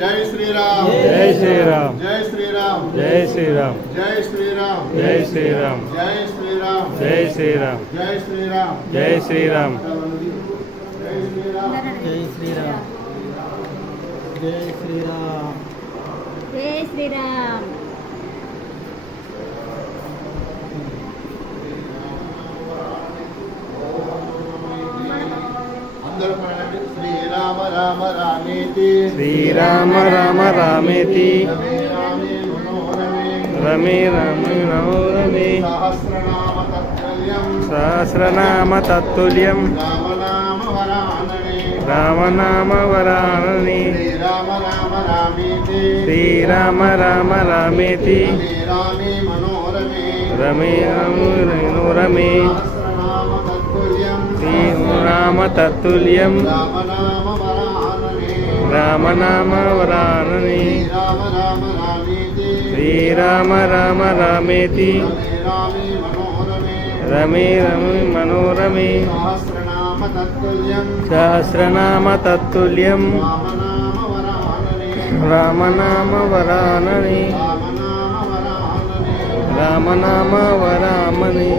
जय श्री राम जय श्री राम जय श्री राम जय श्री राम जय श्री राम जय श्री राम जय श्री राम जय श्री राम जय श्री राम जय श्री राम जय श्री राम जय श्री राम जय श्री राम जय श्री राम श्री राम राम रामेति श्री राम राम रामेति रमे रामे मनोरमे रमे रमे मनोरमे सहस्रनाम तत्तुल्यं सहस्रनाम तत्तुल्यं रामनाम वरानने रामनाम वरानने श्री राम राम रामेति श्री राम राम रामेति रमे रामे मनोरमे रमे रमे मनोरमे सहस्रनाम तत्तुल्यं श्री राम तत्तुल्यं रामनाम वरानने रामनाम वरानने राम राम रामेति श्री राम राम रामेति रमे रामे मनोरमे रमे रमे मनोरमे सहस्रनाम तत्तुल्यं सहस्रनाम तत्तुल्यं रामनाम वरानने रामनाम वरानने रामनाम वरामने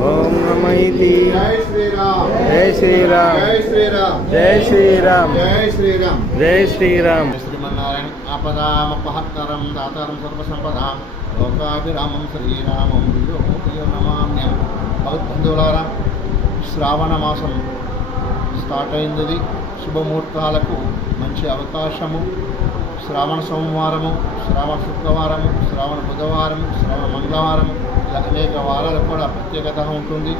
ओम नमः इति जय श्री राम जय श्री राम जय श्री राम जय श्री राम जय श्री राम जय श्री राम श्रीमन्नारायण आपदामपहत्तरं दातारं सर्वसंपदां లోకాభిరామం శ్రీరామం నమామ్యం భగవద్బంధువులారా శ్రావణ మాసం స్టార్ట్ అయింది. శుభముహూర్తాలకు మంచి అవకాశము. శ్రావణ సోమవారము, శ్రావణ శుక్రవారము, శ్రావణ బుధవారము, శ్రావణ మంగళవారము, ఇలా అనేక వారాలకు కూడా ప్రత్యేకత ఉంటుంది.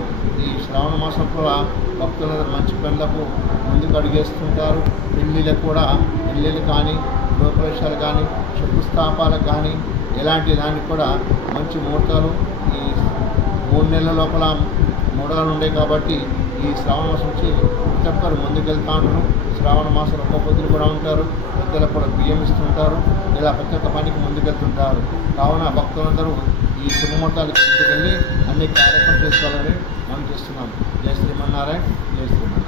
ఈ శ్రావణ మాసం కూడా భక్తులందరూ మంచి పనులకు ముందుకు అడిగేస్తుంటారు. పెళ్ళిళ్ళకు కూడా పెళ్ళిళ్ళు కానీ, గృహప్రవేశాలు కానీ, శంకుస్థాపనలకు కానీ ఎలాంటి దానికి కూడా మంచి ముహూర్తాలు ఈ 3 నెలల లోపల ముహూర్తాలు ఉండే కాబట్టి ఈ శ్రావణ మాసం నుంచి ప్రతి ఒక్కరు ముందుకెళ్తా ఉంటారు. శ్రావణ మాసం ఒక్క పొద్దులు కూడా ఉంటారు. పెద్దలకు కూడా బియ్యం ఇస్తుంటారు. ఇలా ప్రతి ఒక్క పనికి ముందుకెళ్తుంటారు. కావున భక్తులందరూ ఈ శుభముహూర్తాలకు ముందుకెళ్ళి అన్ని కార్యక్రమం చేసుకోవాలని మనం చేస్తున్నాం. జై శ్రీమన్నారాయణ, జై శ్రీమన్నారాయణ.